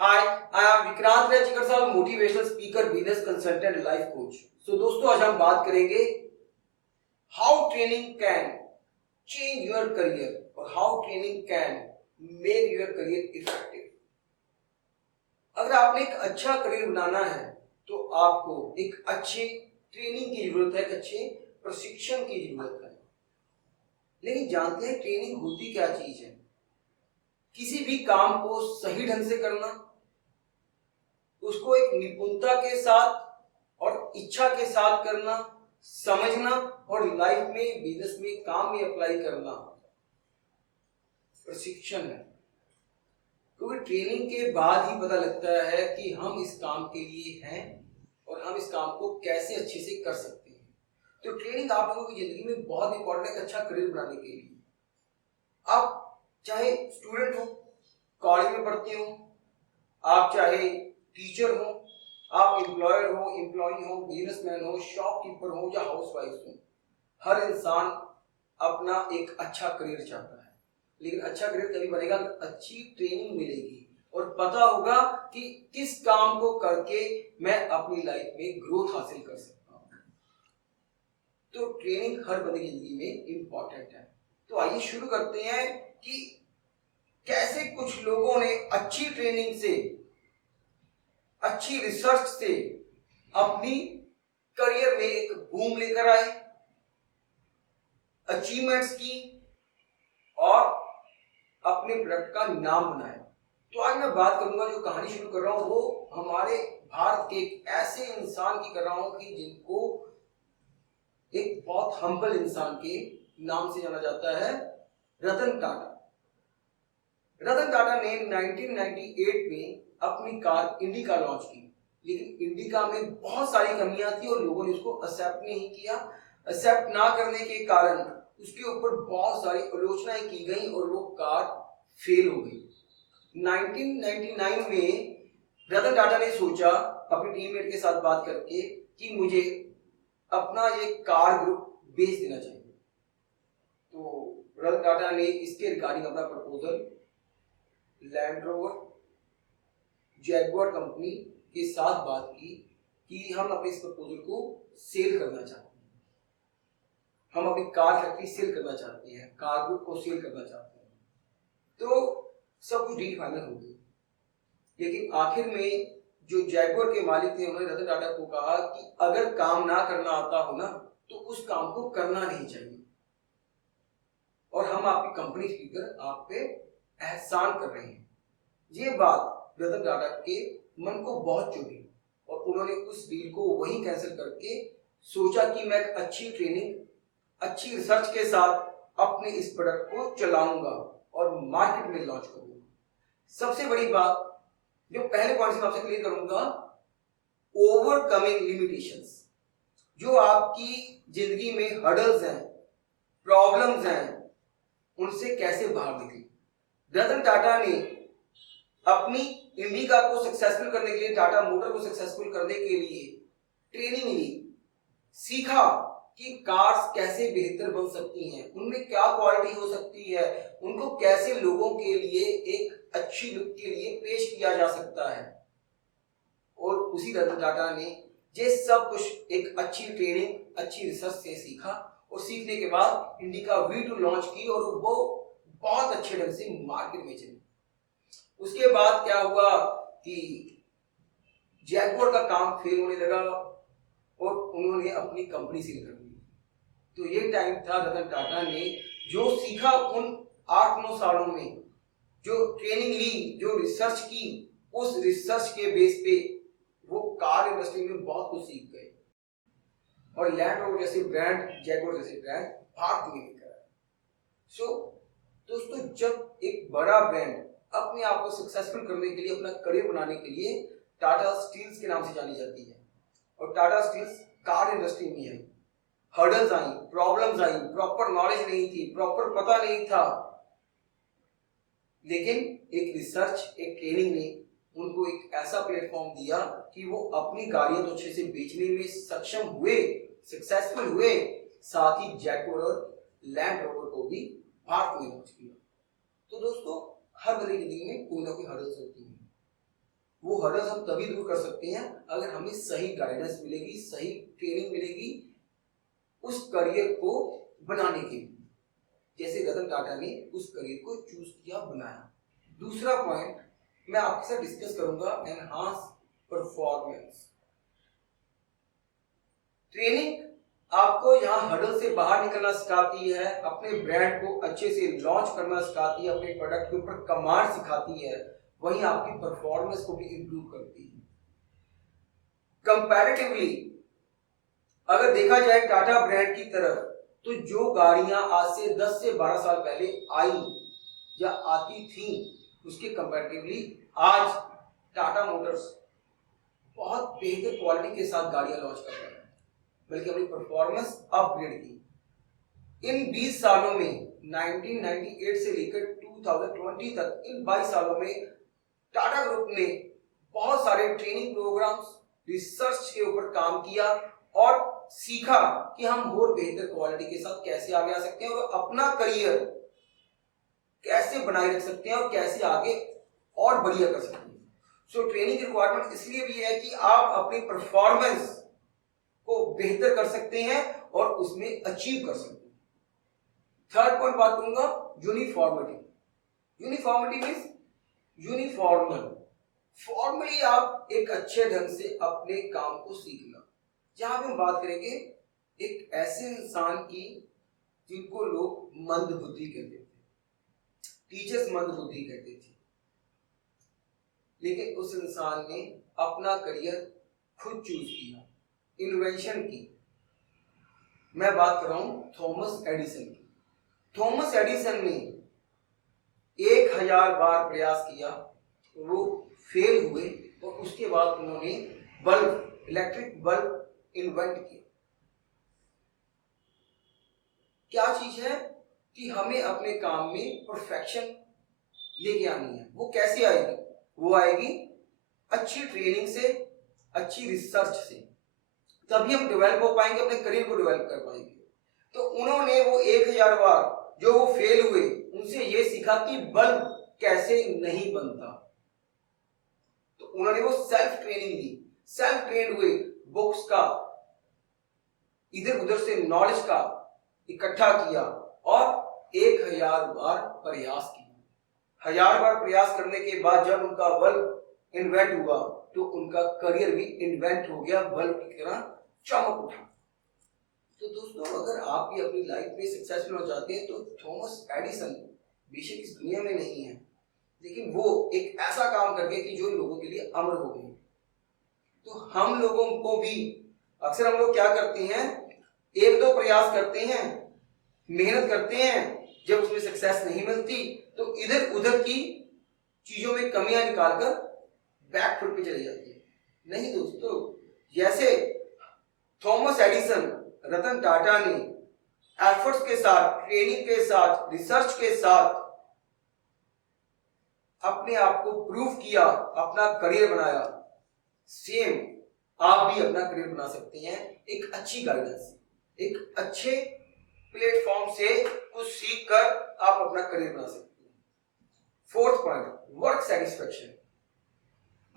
Hi, I am Vikrant Rejikar motivational speaker, business consultant, life coach. So दोस्तों, आज हम बात करेंगे how training can change your career और how training can make your career effective. अगर आपने एक अच्छा करियर बनाना है तो आपको एक अच्छे ट्रेनिंग की जरूरत है, एक अच्छे प्रशिक्षण की जरूरत है। लेकिन जानते हैं ट्रेनिंग होती क्या चीज है? किसी भी काम को सही ढंग से करना, उसको एक निपुणता के साथ और इच्छा के साथ करना, समझना और लाइफ में, बिजनेस में, काम में अप्लाई करना प्रशिक्षण है। क्योंकि ट्रेनिंग के बाद ही पता लगता है कि हम इस काम के लिए हैं और हम इस काम को कैसे अच्छे से कर सकते हैं। तो ट्रेनिंग आप लोगों की जिंदगी में बहुत इंपॉर्टेंट है, एक अच्छा करियर बनाने के लिए। आप चाहे स्टूडेंट हो, कॉलेज में पढ़ते हो, आप चाहे टीचर हो, आप एम्प्लॉयर हो, एम्प्लॉई हो, बिजनेसमैन हो, शॉपकीपर हो या हाउसवाइफ हो, हर इंसान अपना एक अच्छा करियर चाहता है। लेकिन अच्छा करियर तभी बनेगा अच्छी ट्रेनिंग मिलेगी और पता होगा कि किस काम को करके मैं अपनी लाइफ में ग्रोथ हासिल कर सकता हूं। तो ट्रेनिंग हर बंदे की जिंदगी में इंपॉर्टेंट है। तो आइए शुरू करते हैं कि कैसे कुछ लोगों ने अच्छी ट्रेनिंग से, अच्छी रिसर्च से अपनी करियर में एक बूम लेकर आए, अचीवमेंट्स की और अपने प्रोडक्ट का नाम बनाया। तो आज मैं बात करूंगा, जो कहानी शुरू कर रहा हूं वो हमारे भारत के एक ऐसे इंसान की कर रहा हूं कि जिनको एक बहुत हम्बल इंसान के नाम से जाना जाता है, रतन टाटा। रतन टाटा ने 1998 में अपनी कार इंडिका लॉन्च की, लेकिन इंडिका में बहुत सारी कमियां थी और लोगों ने उसको एक्सेप्ट नहीं किया। एक्सेप्ट ना करने के कारण उसके ऊपर बहुत सारी आलोचनाएं की गई और वो कार फेल हो गई। 1999 में रतन टाटा ने सोचा अपनी टीममेट के साथ बात करके कि मुझे अपना ये कार ग्रुप बेच देना चाहिए। तो रतन टाटा ने इसके रिगार्डिंग अपना proposal land rover, Jaguar company के साथ बात की कि हम अपने इस प्रपोजल को सेल करना चाहते हैं, हम अपनी कार फैक्ट्री सेल करना चाहते हैं, कार ग्रुप को सेल करना चाहते हैं। तो सब कुछ डील फाइनल हो गई। लेकिन आखिर में जो जैगुआर के मालिक थे, उन्होंने रतन टाटा को कहा कि अगर काम ना करना आता हो ना तो उस काम को करना नहीं चाहिए और हम आपकी कंपनी खरीदकर आप पे एहसान कर रहे हैं। ये बात रतन टाटा के मन को बहुत चुभी और उन्होंने उस डील को वहीं कैंसिल करके सोचा कि मैं एक अच्छी ट्रेनिंग, अच्छी रिसर्च के साथ अपने इस प्रोडक्ट को चलाऊंगा और मार्केट में लॉन्च करूंगा। सबसे बड़ी बात जो पहले पॉइंट से मैं आपसे क्लियर करूंगा, ओवरकमिंग लिमिटेशंस। जो आपकी जिंदगी में हर्डल्स हैं, प्रॉब्लम्स हैं, उनसे कैसे बाहर निकले। रतन टाटा ने अपनी इंडिका को सक्सेसफुल करने के लिए, टाटा मोटर को सक्सेसफुल करने के लिए ट्रेनिंग ली, सीखा कि कार्स कैसे बेहतर बन सकती हैं, उनमें क्या क्वालिटी हो सकती है, उनको कैसे लोगों के लिए एक अच्छी लुक के लिए पेश किया जा सकता है। और उसी रतन टाटा ने ये सब कुछ एक अच्छी ट्रेनिंग, अच्छी रिसर्च से सीखा और सीखने के बाद इंडिका V2 लॉन्च की और वो बहुत अच्छे ढंग से मार्केट में चली। उसके बाद क्या हुआ कि जैगुआर का काम फेल होने लगा और उन्होंने अपनी कंपनी सील कर दी। तो ये टाइम था रतन टाटा ने जो सीखा उन 8-9 सालों में, जो ट्रेनिंग ली, जो रिसर्च की, उस रिसर्च के बेस पे वो कार इंडस्ट्री में बहुत कुछ सीख गए और लैंड रोवर जैसे ब्रांड, जैगुआर जैसे ब्रांड भारत में लेकर आए। सो दोस्तों, जब एक बड़ा ब्रांड अपने आप को सक्सेसफुल करने के लिए, अपना करियर बनाने के लिए टाटा स्टील्स के नाम से जानी जाती है और टाटा स्टील्स कार इंडस्ट्री में है, हर्डल्स आई, प्रॉब्लम्स आई, प्रॉपर नॉलेज नहीं थी, प्रॉपर पता नहीं था, लेकिन एक रिसर्च, एक ट्रेनिंग ने उनको एक ऐसा प्लेटफॉर्म दिया कि वो अपनी गाड़ियां तो अच्छे से बेचने में सक्षम हुए, सक्सेसफुल हुए, साथ ही जैगुआर और लैंड रोवर को भी भारत में लॉन्च किया। तो दोस्तों, हर बंदे की जिंदगी में कोई ना कोई हर्डल्स होती है। वो हर्डल्स हम तभी दूर कर सकते हैं अगर हमें सही गाइडेंस मिलेगी, सही ट्रेनिंग मिलेगी उस करियर को बनाने के लिए, जैसे रतन टाटा ने उस करियर को चूज किया, बनाया। दूसरा पॉइंट मैं आपके साथ डिस्कस करूंगा, एनहांस परफॉर्मेंस। ट्रेनिंग आपको यहाँ हर्डल से बाहर निकलना सिखाती है, अपने ब्रांड को अच्छे से लॉन्च करना सिखाती है, अपने प्रोडक्ट के ऊपर कमांड सिखाती है, वहीं आपकी परफॉर्मेंस को भी इंप्रूव करती है। कंपैरेटिवली अगर देखा जाए टाटा ब्रांड की तरफ, तो जो गाड़ियां आज से 10 से 12 साल पहले आई या आती थी, उसके कंपैरेटिवली आज टाटा मोटर्स बहुत बेहतर क्वालिटी के साथ गाड़ियां लॉन्च कर रहे हैं, बल्कि अपनी परफॉर्मेंस अपग्रेड की। इन 20 सालों में 1998 से लेकर 2020 तक, इन 22 सालों में टाटा ग्रुप ने बहुत सारे ट्रेनिंग प्रोग्राम्स, रिसर्च के ऊपर काम किया और सीखा कि हम और बेहतर क्वालिटी के साथ कैसे आगे आ सकते हैं और अपना करियर कैसे बनाए रख सकते हैं और कैसे आगे और बढ़िया कर सकते हैं। सो ट्रेनिंग की रिक्वायरमेंट इसलिए भी है कि आप अपनी परफॉर्मेंस को बेहतर कर सकते हैं और उसमें अचीव कर सकते हैं। थर्ड पॉइंट बात करूंगा, यूनिफॉर्मिटी। यूनिफॉर्मिटी मींस यूनिफॉर्मल, फॉर्मली आप एक अच्छे ढंग से अपने काम को सीखना। जहां पे हम बात करेंगे एक ऐसे इंसान की जिनको लोग मंद बुद्धि कहते थे, टीचर्स मंद बुद्धि कहते थे, लेकिन उस इंसान ने अपना करियर खुद चूज किया, इन्वेंशन की। मैं बात कर रहा हूं थॉमस एडिसन की। थॉमस एडिसन ने 1000 बार प्रयास किया, वो फेल हुए और उसके बाद उन्होंने बल्ब, इलेक्ट्रिक बल्ब इन्वेंट किया। क्या चीज है कि हमें अपने काम में परफेक्शन लेके आनी है। वो कैसे आएगी? वो आएगी अच्छी ट्रेनिंग से, अच्छी रिसर्च से, तभी हम डेवलप हो पाएंगे, अपने करियर को डेवलप कर पाएंगे। तो उन्होंने वो 1000 बार जो वो फेल हुए, उनसे ये सीखा कि बल्ब कैसे नहीं बनता। तो उन्होंने वो सेल्फ ट्रेनिंग दी, सेल्फ ट्रेंड हुए, बुक्स का, इधर उधर से नॉलेज का इकट्ठा किया और 1000 बार प्रयास किया। 1000 बार प्रयास करने के बाद जब उनका बल्ब इन्वेंट हुआ तो उनका करियर भी इन्वेंट हो गया, बल्ब की तरह चमक उठा। तो दोस्तों, अगर आप भी अपनी लाइफ में सक्सेसफुल हो जाते हैं तो थॉमस एडिसन बेशक इस दुनिया में नहीं है, लेकिन वो एक ऐसा काम कर गए कि जो लोगों के लिए अमर हो गए। तो हम लोगों को भी अक्सर हम लोग क्या करते हैं, एक दो प्रयास करते हैं, मेहनत करते हैं, जब उसमें सक्सेस नहीं मिलती तो इधर उधर की चीजों में कमियां निकालकर बैकफुट पे चली जाती है। नहीं दोस्तों, जैसे थॉमस एडिसन, रतन टाटा ने एफर्ट्स के साथ, ट्रेनिंग के साथ, रिसर्च के साथ अपने आप को प्रूव किया, अपना करियर बनाया, सेम आप भी अपना करियर बना सकते हैं एक अच्छी गाइडेंस, एक अच्छे प्लेटफॉर्म से कुछ सीख कर आप अपना करियर बना सकते हैं। Fourth point, work satisfaction.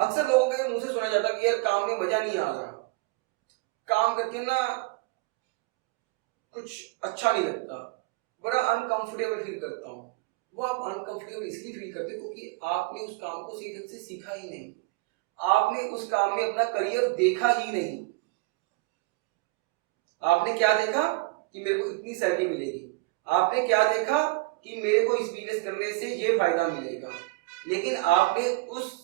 अक्सर लोगों के मुंह से सुना जाता है कि यार काम में मजा नहीं आ रहा, काम करके ना कुछ अच्छा नहीं लगता, बड़ा अनकंफर्टेबल फील करता हूं। वो आप अनकंफर्टेबल इसलिए फील करते हो क्योंकि आपने उस काम को सही ढंग से सीखा ही नहीं, आपने उस काम में अपना करियर देखा ही नहीं। आपने क्या देखा कि मेरे को इतनी सैलरी मिलेगी, आपने क्या देखा कि मेरे को इस बिजनेस करने से ये फायदा मिलेगा, लेकिन आपने उस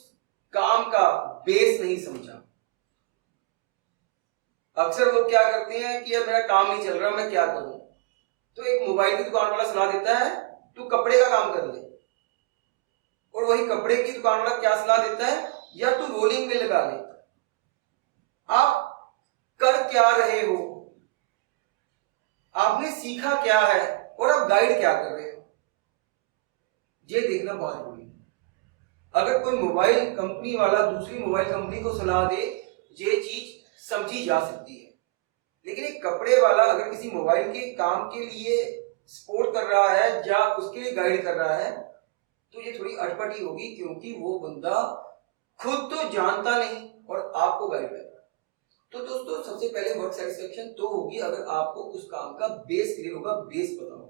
काम का बेस नहीं समझा। अक्सर लोग क्या करते हैं कि यार मेरा काम नहीं चल रहा, मैं क्या करूं? तो एक मोबाइल की दुकान वाला सलाह देता है तू कपड़े का काम कर ले, और वही कपड़े की दुकान वाला क्या सलाह देता है, या तू रोलिंग में लगा ले। आप कर क्या रहे हो, आपने सीखा क्या है और आप गाइड क्या कर रहे हो, ये देखना बहुत जरूरी है। अगर कोई मोबाइल कंपनी वाला दूसरी मोबाइल कंपनी को सलाह दे, ये चीज समझी जा सकती है, लेकिन एक कपड़े वाला अगर किसी मोबाइल के काम के लिए सपोर्ट कर रहा है या उसके लिए गाइड कर रहा है तो ये थोड़ी अटपटी होगी, क्योंकि वो बंदा खुद तो जानता नहीं और आपको गाइड कर रहा है। तो दोस्तों सबसे पहले वर्क सेटिस्फेक्शन तो होगी अगर आपको उस काम का बेस क्लियर होगा, बेस पता होगा।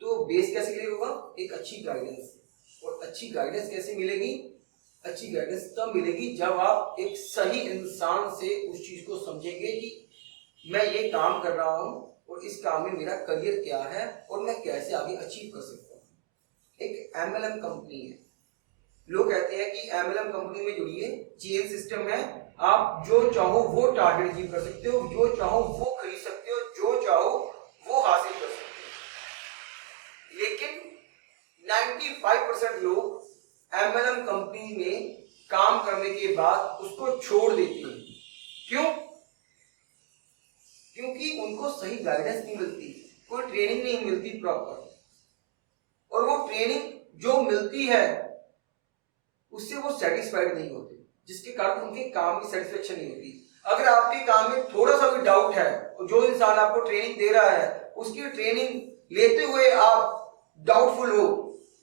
तो बेस कैसे क्लियर होगा? एक अच्छी गाइडेंस। और अच्छी गाइडेंस कैसे मिलेगी? अच्छी गाइडेंस तब मिलेगी जब आप एक सही इंसान से उस चीज को समझेंगे कि मैं ये काम कर रहा हूं और इस काम में मेरा करियर क्या है और मैं कैसे आगे अचीव कर सकता हूं। एक एमएलएम कंपनी है, लोग कहते हैं कि एमएलएम कंपनी में जुड़िए, चेन सिस्टम है, आप जो चाहो वो टारगेट अचीव कर सकते हो, जो चाहो वो खरीद सकते हो, जो चाहो वो हासिल कर सकते हो। लेकिन 95% लोग एमएलएम कंपनी में काम करने के बाद उसको छोड़ देते हैं। क्यों? क्योंकि उनको सही गाइडेंस नहीं मिलती, कोई ट्रेनिंग नहीं मिलती प्रॉपर, और वो ट्रेनिंग जो मिलती है उससे वो सेटिस्फाइड नहीं होते, जिसके कारण उनके काम में सेटिस्फेक्शन नहीं होती। अगर आपके काम में थोड़ा सा भी डाउट है और जो इंसान आपको ट्रेनिंग दे रहा है उसकी ट्रेनिंग लेते हुए आप डाउटफुल हो,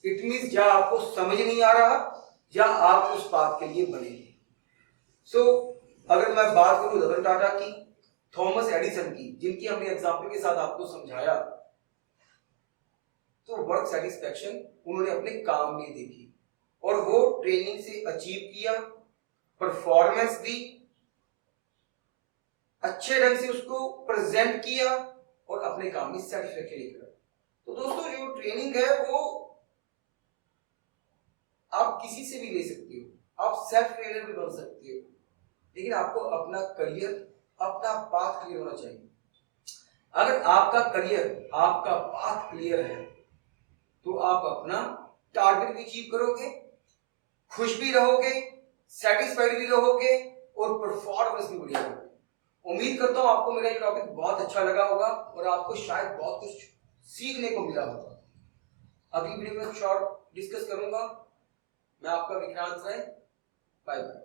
इट मींस या आपको समझ नहीं आ रहा या आप उस बात के लिए बने। अगर मैं बात करूं रतन टाटा की, थॉमस एडिसन की, जिनकी हमने एग्जांपल के साथ आपको समझाया, तो वर्क सेटिस्फेक्शन उन्होंने अपने काम में देखी और वो ट्रेनिंग से अचीव किया, परफॉर्मेंस दी, अच्छे ढंग से उसको प्रेजेंट किया और अपने काम में सेटिस्फेक्शन लेकर। तो दोस्तों जो ट्रेनिंग है वो आप किसी से भी ले सकते हो, आप सेल्फ ट्रेनर भी बन सकते हो, लेकिन आपको अपना करियर, अपना पाथ क्लियर होना चाहिए। अगर आपका करियर, आपका पाथ क्लियर है तो आप अपना टारगेट भी अचीव करोगे, खुश भी रहोगे, सेटिस्फाइड भी रहोगे और परफॉर्मेंस भी बढ़िया होगी। उम्मीद करता हूं आपको मेरा ये टॉपिक बहुत अच्छा लगा होगा और आपको शायद बहुत कुछ सीखने को मिला होगा। अगली वीडियो में शॉर्ट डिस्कस करूंगा। मैं आपका विक्रांत राय, बाय बाय।